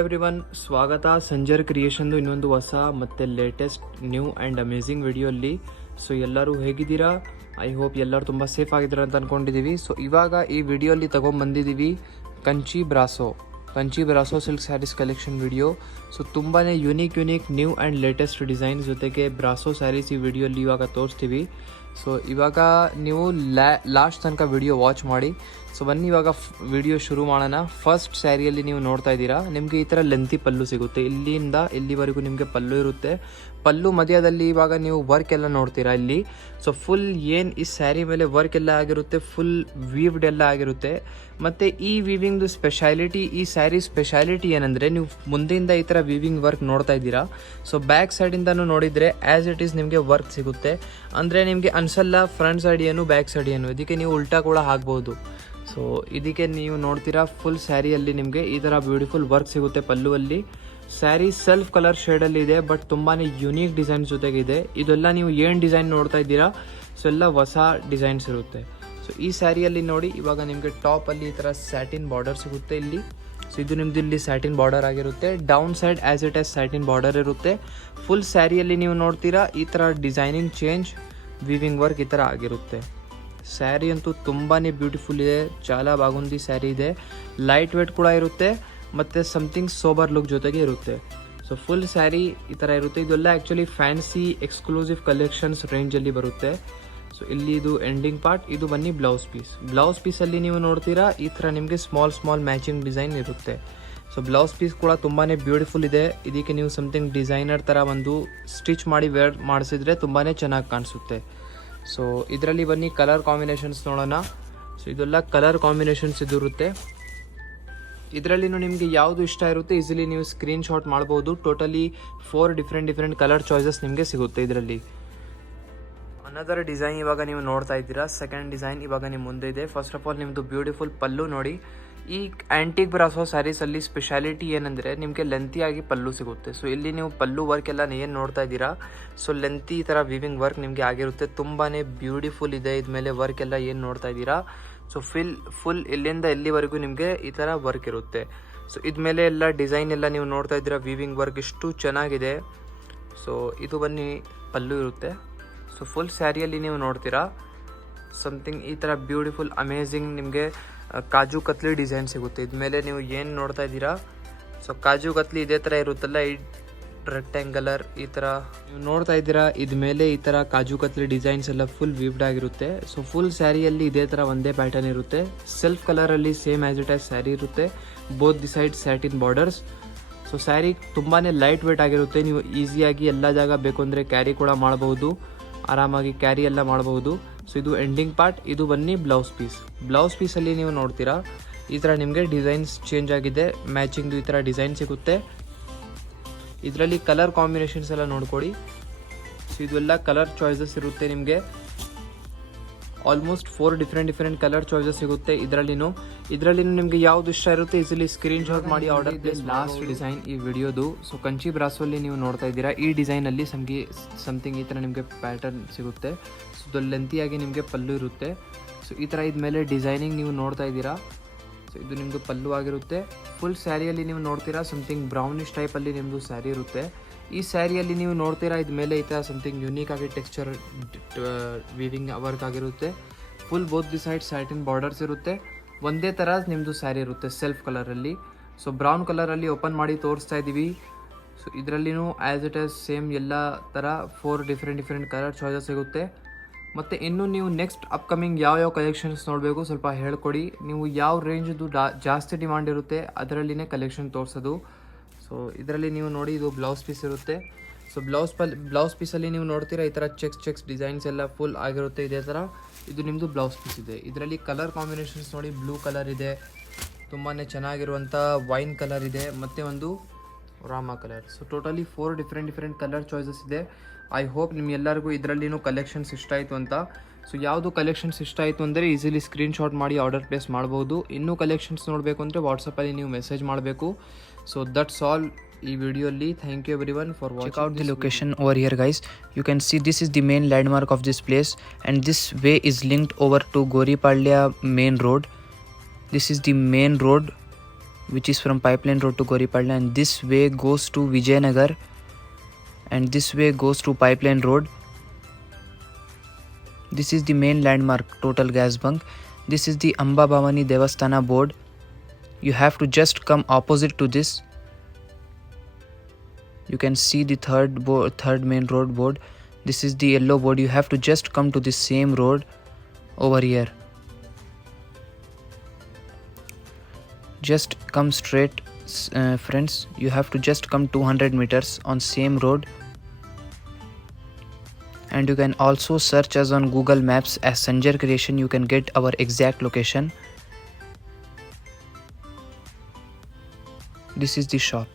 Hello everyone, ಸ್ವಾಗತ ಸಂಜರ್ ಕ್ರಿಯೇಷನ್ದು ಇನ್ನೊಂದು ಹೊಸ ಮತ್ತು ಲೇಟೆಸ್ಟ್ ನ್ಯೂ ಆ್ಯಂಡ್ ಅಮೇಝಿಂಗ್ ವಿಡಿಯೋಲ್ಲಿ. ಸೊ ಎಲ್ಲರೂ ಹೇಗಿದ್ದೀರಾ? ಐ ಹೋಪ್ ಎಲ್ಲರೂ ತುಂಬ ಸೇಫ್ ಆಗಿದ್ದೀರಾ ಅಂತ ಅಂದ್ಕೊಂಡಿದ್ದೀವಿ. ಸೊ ಇವಾಗ ಈ ವಿಡಿಯೋಲ್ಲಿ ತೊಗೊಂಬಂದಿದ್ದೀವಿ Kanchi brasso silk saris collection video. So ತುಂಬಾ unique new and latest design ಜೊತೆಗೆ ಬ್ರಾಸೋ ಸ್ಯಾರೀಸ್ ಈ ವಿಡಿಯೋಲ್ಲಿ ಇವಾಗ ತೋರಿಸ್ತೀವಿ. ಸೊ ಇವಾಗ ನೀವು ಲಾಸ್ಟ್ ತನಕ ವಿಡಿಯೋ ವಾಚ್ ಮಾಡಿ. ಸೊ ಬನ್ನಿ ಇವಾಗ ವಿಡಿಯೋ ಶುರು ಮಾಡೋಣ. ಫಸ್ಟ್ ಸ್ಯಾರಿಯಲ್ಲಿ ನೀವು ನೋಡ್ತಾ ಇದ್ದೀರಾ, ನಿಮಗೆ ಈ ಥರ ಲೆಂತಿ ಪಲ್ಲು ಸಿಗುತ್ತೆ. ಇಲ್ಲಿಂದ ಇಲ್ಲಿವರೆಗೂ ನಿಮಗೆ ಪಲ್ಲು ಇರುತ್ತೆ. ಪಲ್ಲು ಮಧ್ಯದಲ್ಲಿ ಇವಾಗ ನೀವು ವರ್ಕ್ ಎಲ್ಲ ನೋಡ್ತೀರಾ ಇಲ್ಲಿ. ಸೊ ಫುಲ್ ಏನು ಈ ಸ್ಯಾರಿ ಮೇಲೆ ವರ್ಕ್ ಎಲ್ಲ ಆಗಿರುತ್ತೆ, ಫುಲ್ ವೀವ್ಡ್ ಎಲ್ಲ ಆಗಿರುತ್ತೆ. ಮತ್ತು ಈ ವೀವಿಂಗ್ದು ಸ್ಪೆಷಾಲಿಟಿ, ಈ ಸ್ಯಾರಿ ಸ್ಪೆಷಾಲಿಟಿ ಏನಂದರೆ, ನೀವು ಮುಂದೆಯಿಂದ ಈ ಥರ ವೀವಿಂಗ್ ವರ್ಕ್ ನೋಡ್ತಾ ಇದ್ದೀರಾ. ಸೊ ಬ್ಯಾಕ್ ಸೈಡಿಂದನೂ ನೋಡಿದರೆ ಆ್ಯಸ್ ಇಟ್ ಈಸ್ ನಿಮಗೆ ವರ್ಕ್ ಸಿಗುತ್ತೆ. ಅಂದರೆ ನಿಮಗೆ ಅನಿಸಲ್ಲ ಫ್ರಂಟ್ ಸೈಡ್ ಏನು ಬ್ಯಾಕ್ ಸೈಡ್ ಏನು, ಇದಕ್ಕೆ ನೀವು ಉಲ್ಟಾ ಕೂಡ ಹಾಕ್ಬೋದು. ಸೊ ಇದಕ್ಕೆ ನೀವು ನೋಡ್ತೀರಾ ಫುಲ್ ಸ್ಯಾರಿಯಲ್ಲಿ ನಿಮಗೆ ಈ ಥರ ಬ್ಯೂಟಿಫುಲ್ ವರ್ಕ್ ಸಿಗುತ್ತೆ ಪಲ್ಲುವಲ್ಲಿ. ಸ್ಯಾರಿ ಸೆಲ್ಫ್ ಕಲರ್ ಶೇಡಲ್ಲಿ ಇದೆ, ಬಟ್ ತುಂಬಾ ಯುನೀಕ್ ಡಿಸೈನ್ಸ್ ಜೊತೆಗಿದೆ. ಇದೆಲ್ಲ ನೀವು ಏನು ಡಿಸೈನ್ ನೋಡ್ತಾ ಇದ್ದೀರಾ, ಸೊ ಎಲ್ಲ ಹೊಸ ಡಿಸೈನ್ಸ್ ಇರುತ್ತೆ. ಸೊ ಈ ಸ್ಯಾರಿಯಲ್ಲಿ ನೋಡಿ, ಇವಾಗ ನಿಮಗೆ ಟಾಪಲ್ಲಿ ಈ ಥರ ಸ್ಯಾಟಿನ್ ಬಾರ್ಡರ್ ಸಿಗುತ್ತೆ ಇಲ್ಲಿ. ಸೊ ಇದು ನಿಮ್ದು ಇಲ್ಲಿ ಸ್ಯಾಟಿನ್ ಬಾರ್ಡರ್ ಆಗಿರುತ್ತೆ. Down side as it as satin border ಇರುತ್ತೆ. ಫುಲ್ ಸ್ಯಾರಿಯಲ್ಲಿ ನೀವು ನೋಡ್ತೀರಾ ಈ ಥರ ಡಿಸೈನಿಂಗ್ ಚೇಂಜ್, ವೀವಿಂಗ್ ವರ್ಕ್ ಈ ಥರ ಆಗಿರುತ್ತೆ. ಸ್ಯಾರಿ ಅಂತೂ ತುಂಬಾ ಬ್ಯೂಟಿಫುಲ್ ಇದೆ, ಚಾಲಾ ಬಾಗುಂದಿ ಸ್ಯಾರಿ ಇದೆ. ಲೈಟ್ ವೇಟ್ ಕೂಡ ಇರುತ್ತೆ ಮತ್ತು ಸಮಥಿಂಗ್ ಸೋಬರ್ ಲುಕ್ ಜೊತೆಗೆ ಇರುತ್ತೆ. ಸೊ ಫುಲ್ ಸ್ಯಾರಿ ಈ ಥರ ಇರುತ್ತೆ. ಇದೆಲ್ಲ ಆ್ಯಕ್ಚುಲಿ ಫ್ಯಾನ್ಸಿ ಎಕ್ಸ್ಕ್ಲೂಸಿವ್ ಕಲೆಕ್ಷನ್ಸ್ ರೇಂಜಲ್ಲಿ ಬರುತ್ತೆ. ಸೊ ಇಲ್ಲಿ ಇದು ಎಂಡಿಂಗ್ ಪಾರ್ಟ್, ಇದು ಬನ್ನಿ ಬ್ಲೌಸ್ ಪೀಸಲ್ಲಿ ನೀವು ನೋಡ್ತೀರಾ ಈ ಥರ ನಿಮಗೆ ಸ್ಮಾಲ್ ಮ್ಯಾಚಿಂಗ್ ಡಿಸೈನ್ ಇರುತ್ತೆ. ಸೊ ಬ್ಲೌಸ್ ಪೀಸ್ ಕೂಡ ತುಂಬಾ ಬ್ಯೂಟಿಫುಲ್ ಇದೆ. ಇದಕ್ಕೆ ನೀವು ಸಮಥಿಂಗ್ ಡಿಸೈನರ್ ಥರ ಒಂದು ಸ್ಟಿಚ್ ಮಾಡಿ ವೇರ್ ಮಾಡಿಸಿದ್ರೆ ತುಂಬಾ ಚೆನ್ನಾಗಿ ಕಾಣಿಸುತ್ತೆ. ಸೊ ಇದರಲ್ಲಿ ಬನ್ನಿ ಕಲರ್ ಕಾಂಬಿನೇಷನ್ಸ್ ನೋಡೋಣ. ಸೊ ಇದೆಲ್ಲ ಕಲರ್ ಕಾಂಬಿನೇಷನ್ಸ್ ಇದಿರುತ್ತೆ. ಇದರಲ್ಲಿನೂ ನಿಮಗೆ ಯಾವುದು ಇಷ್ಟ ಇರುತ್ತೆ ಈಸಿಲಿ ನೀವು ಸ್ಕ್ರೀನ್ ಶಾಟ್ ಮಾಡ್ಬೋದು. ಟೋಟಲಿ 4 ಡಿಫ್ರೆಂಟ್ ಕಲರ್ ಚಾಯ್ಸಸ್ ನಿಮಗೆ ಸಿಗುತ್ತೆ ಇದರಲ್ಲಿ. ಅನದರ್ ಡಿಸೈನ್ ಇವಾಗ ನೀವು ನೋಡ್ತಾ ಇದ್ದೀರಾ, ಸೆಕೆಂಡ್ ಡಿಸೈನ್ ಇವಾಗ ನಿಮ್ಮ ಮುಂದೆ ಇದೆ. ಫಸ್ಟ್ ಆಫ್ ಆಲ್ ನಿಮ್ಮದು ಬ್ಯೂಟಿಫುಲ್ ಪಲ್ಲು ನೋಡಿ. ಈ ಆ್ಯಂಟಿಕ್ ಬ್ರಾಸೋ ಸ್ಯಾರೀಸಲ್ಲಿ ಸ್ಪೆಷಾಲಿಟಿ ಏನಂದರೆ ನಿಮಗೆ ಲೆಂತಿಯಾಗಿ ಪಲ್ಲು ಸಿಗುತ್ತೆ. ಸೊ ಇಲ್ಲಿ ನೀವು ಪಲ್ಲು ವರ್ಕ್ ಎಲ್ಲ ಏನು ನೋಡ್ತಾ ಇದ್ದೀರಾ, ಸೊ ಲೆಂತಿ ಈ ಥರ ವಿವಿಂಗ್ ವರ್ಕ್ ನಿಮಗೆ ಆಗಿರುತ್ತೆ. ತುಂಬಾ ಬ್ಯೂಟಿಫುಲ್ ಇದೆ. ಇದ್ಮೇಲೆ ವರ್ಕ್ ಎಲ್ಲ ಏನು ನೋಡ್ತಾ ಇದ್ದೀರಾ, ಸೊ ಫುಲ್ ಇಲ್ಲಿಂದ ಎಲ್ಲಿವರೆಗೂ ನಿಮಗೆ ಈ ಥರ ವರ್ಕ್ ಇರುತ್ತೆ. ಸೊ ಇದ್ಮೇಲೆ ಎಲ್ಲ ಡಿಸೈನ್ ಎಲ್ಲ ನೀವು ನೋಡ್ತಾ ಇದ್ದೀರಾ, ವಿವಿಂಗ್ ವರ್ಕ್ ಇಷ್ಟು ಚೆನ್ನಾಗಿದೆ. ಸೊ ಇದು ಬನ್ನಿ ಪಲ್ಲು ಇರುತ್ತೆ. ಸೊ ಫುಲ್ ಸ್ಯಾರಿಯಲ್ಲಿ ನೀವು ನೋಡ್ತೀರಾ ಸಮಥಿಂಗ್ ಈ ಥರ ಬ್ಯೂಟಿಫುಲ್ ಅಮೇಝಿಂಗ್ ನಿಮಗೆ ಕಾಜು ಕತ್ಲಿ ಡಿಸೈನ್ ಸಿಗುತ್ತೆ. ಇದ್ಮೇಲೆ ನೀವು ಏನು ನೋಡ್ತಾ ಇದ್ದೀರಾ, ಸೊ ಕಾಜು ಕತ್ಲಿ ಇದೇ ಥರ ಇರುತ್ತಲ್ಲ, ಈ ರೆಕ್ಟ್ಯಾಂಗಲರ್ ಈ ಥರ ನೀವು ನೋಡ್ತಾ ಇದ್ದೀರಾ. ಇದ್ಮೇಲೆ ಈ ಥರ ಕಾಜು ಕತ್ಲಿ ಡಿಸೈನ್ಸ್ ಎಲ್ಲ ಫುಲ್ ವೀವ್ಡ್ ಆಗಿರುತ್ತೆ. ಸೊ ಫುಲ್ ಸ್ಯಾರಿಯಲ್ಲಿ ಇದೇ ಥರ ಒಂದೇ ಪ್ಯಾಟರ್ನ್ ಇರುತ್ತೆ. ಸೆಲ್ಫ್ ಕಲರಲ್ಲಿ same as it is sari ಇರುತ್ತೆ. Both the side satin borders. So sari ತುಂಬಾ ಲೈಟ್ ವೇಟ್ ಆಗಿರುತ್ತೆ. ನೀವು ಈಸಿಯಾಗಿ ಎಲ್ಲ ಜಾಗ ಬೇಕು ಅಂದರೆ ಕ್ಯಾರಿ ಕೂಡ ಮಾಡಬಹುದು, ಆರಾಮಾಗಿ ಕ್ಯಾರಿ ಎಲ್ಲ ಮಾಡಬಹುದು. ಸೊ ಇದು ಎಂಡಿಂಗ್ ಪಾರ್ಟ್, ಇದು ಬನ್ನಿ ಬ್ಲೌಸ್ ಪೀಸಲ್ಲಿ ನೀವು ನೋಡ್ತೀರಾ ಈ ಥರ ನಿಮಗೆ ಡಿಸೈನ್ಸ್ ಚೇಂಜ್ ಆಗಿದೆ. ಮ್ಯಾಚಿಂಗ್ದು ಈ ಥರ ಡಿಸೈನ್ ಸಿಗುತ್ತೆ. ಇದರಲ್ಲಿ ಕಲರ್ ಕಾಂಬಿನೇಷನ್ಸ್ ಎಲ್ಲ ನೋಡ್ಕೊಳ್ಳಿ. ಸೊ ಇದೆಲ್ಲ ಕಲರ್ ಚಾಯ್ಸಸ್ ಇರುತ್ತೆ ನಿಮಗೆ. ಆಲ್ಮೋಸ್ಟ್ 4 ಡಿಫ್ರೆಂಟ್ ಕಲರ್ ಚಾಯ್ಸಸ್ ಸಿಗುತ್ತೆ ಇದರಲ್ಲಿನೂ ನಿಮಗೆ ಯಾವ್ದು ಇಷ್ಟ ಇರುತ್ತೆ ಈಸಿಲಿ ಸ್ಕ್ರೀನ್ ಶಾಟ್ ಮಾಡಿ ಆರ್ಡರ್ ಪ್ಲೇಸ್. ಲಾಸ್ಟ್ ಡಿಸೈನ್ ಈ ವಿಡಿಯೋದು. ಸೊ ಕಂಚಿ ಬ್ರಾಸೋಲ್ಲಿ ನೀವು ನೋಡ್ತಾ ಇದ್ದೀರಾ. ಈ ಡಿಸೈನಲ್ಲಿ ಸಮಥಿಂಗ್ ಈ ಥರ ನಿಮಗೆ ಪ್ಯಾಟರ್ನ್ ಸಿಗುತ್ತೆ. ಸೊ ಇದು ಲೆಂತಿಯಾಗಿ ನಿಮಗೆ ಪಲ್ಲು ಇರುತ್ತೆ. ಸೊ ಈ ಥರ ಇದ್ಮೇಲೆ ಡಿಸೈನಿಂಗ್ ನೀವು ನೋಡ್ತಾ ಇದ್ದೀರಾ. ಸೊ ಇದು ನಿಮ್ಮದು ಪಲ್ಲು ಆಗಿರುತ್ತೆ. ಫುಲ್ ಸ್ಯಾರಿಯಲ್ಲಿ ನೀವು ನೋಡ್ತೀರಾ ಸಮಥಿಂಗ್ ಬ್ರೌನಿಶ್ ಟೈಪಲ್ಲಿ ನಿಮ್ಮದು ಸ್ಯಾರಿ ಇರುತ್ತೆ. ಈ ಸ್ಯಾರಿಯಲ್ಲಿ ನೀವು ನೋಡ್ತೀರಾ ಇದ್ಮೇಲೆ ಈ ಥರ ಸಮಥಿಂಗ್ ಯುನೀಕ್ ಆಗಿ ಟೆಕ್ಸ್ಚರ್ ವೀವಿಂಗ್ ವರ್ಕ್ ಆಗಿರುತ್ತೆ. Full both the side satin borders ಇರುತ್ತೆ. ಒಂದೇ ಥರ ನಿಮ್ಮದು ಸ್ಯಾರಿ ಇರುತ್ತೆ ಸೆಲ್ಫ್ ಕಲರಲ್ಲಿ. ಸೊ ಬ್ರೌನ್ ಕಲರಲ್ಲಿ ಓಪನ್ ಮಾಡಿ ತೋರಿಸ್ತಾ ಇದ್ದೀವಿ. ಸೊ ಇದರಲ್ಲಿನೂ ಆ್ಯಸ್ ಇಟ್ ಆಸ್ ಸೇಮ್ ಎಲ್ಲ ಥರ 4 ಡಿಫ್ರೆಂಟ್ ಕಲರ್ ಚಾಯ್ಸಸ್ ಸಿಗುತ್ತೆ. ಮತ್ತು ಇನ್ನು ನೀವು ನೆಕ್ಸ್ಟ್ ಅಪ್ಕಮಿಂಗ್ ಯಾವ ಕಲೆಕ್ಷನ್ಸ್ ನೋಡಬೇಕು ಸ್ವಲ್ಪ ಹೇಳ್ಕೊಡಿ. ನೀವು ಯಾವ ರೇಂಜ್ದು ಜಾಸ್ತಿ ಡಿಮಾಂಡ್ ಇರುತ್ತೆ ಅದರಲ್ಲಿನೇ ಕಲೆಕ್ಷನ್ ತೋರಿಸೋದು. ಸೊ ಇದರಲ್ಲಿ ನೀವು ನೋಡಿ ಇದು ಬ್ಲೌಸ್ ಪೀಸ್ ಇರುತ್ತೆ. ಸೊ ಬ್ಲೌಸ್ ಪೀಸಲ್ಲಿ ನೀವು ನೋಡ್ತೀರಾ ಈ ಥರ ಚೆಕ್ಸ್ ಡಿಸೈನ್ಸ್ ಎಲ್ಲ ಫುಲ್ ಆಗಿರುತ್ತೆ ಇದೇ ಥರ. ಇದು ನಿಮ್ಮದು ಬ್ಲೌಸ್ ಪೀಸ್ ಇದೆ. ಇದರಲ್ಲಿ ಕಲರ್ ಕಾಂಬಿನೇಷನ್ಸ್ ನೋಡಿ, ಬ್ಲೂ ಕಲರ್ ಇದೆ, ತುಂಬಾ ಚೆನ್ನಾಗಿರುವಂಥ ವೈನ್ ಕಲರ್ ಇದೆ, ಮತ್ತು ಒಂದು rama colour. So totally 4 different colour choices ಇದೆ. ಐ ಹೋಪ್ ನಿಮ್ಗೆಲ್ಲರಿಗೂ ಇದರಲ್ಲಿನೂ ಕಲೆಕ್ಷನ್ಸ್ ಇಷ್ಟ ಆಯಿತು ಅಂತ. ಸೊ ಯಾವುದು ಕಲೆಕ್ಷನ್ಸ್ ಇಷ್ಟ ಆಯಿತು ಅಂದರೆ ಈಸಿಲಿ ಸ್ಕ್ರೀನ್ ಶಾಟ್ ಮಾಡಿ ಆರ್ಡರ್ ಪ್ಲೇಸ್ ಮಾಡ್ಬೋದು. ಇನ್ನೂ ಕಲೆಕ್ಷನ್ಸ್ ನೋಡಬೇಕು ಅಂದರೆ ವಾಟ್ಸಪ್ಪಲ್ಲಿ ನೀವು ಮೆಸೇಜ್ ಮಾಡಬೇಕು. ಸೊ ದಟ್ಸ್ ಆಲ್ ಈ ವಿಡಿಯೋಲಿ. Thank you everyone for watching. Check out the location over here, guys. You can see this is the main landmark of this place, and this way is linked over to Goripalya main road. This is the main road which is from Pipeline Road to Goripalla, and this way goes to Vijayanagar, and this way goes to Pipeline Road. This is the main landmark, Total Gas Bunk. This is the Amba Bhavani Devasthana board. You have to just come opposite to this. You can see the third main road board. This is the yellow board. You have to just come to the same road over here. Just come straight, friends. You have to just come 200 meters on same road. And you can also search us on Google Maps as Sanjar Creation. You can get our exact location. This is the shop.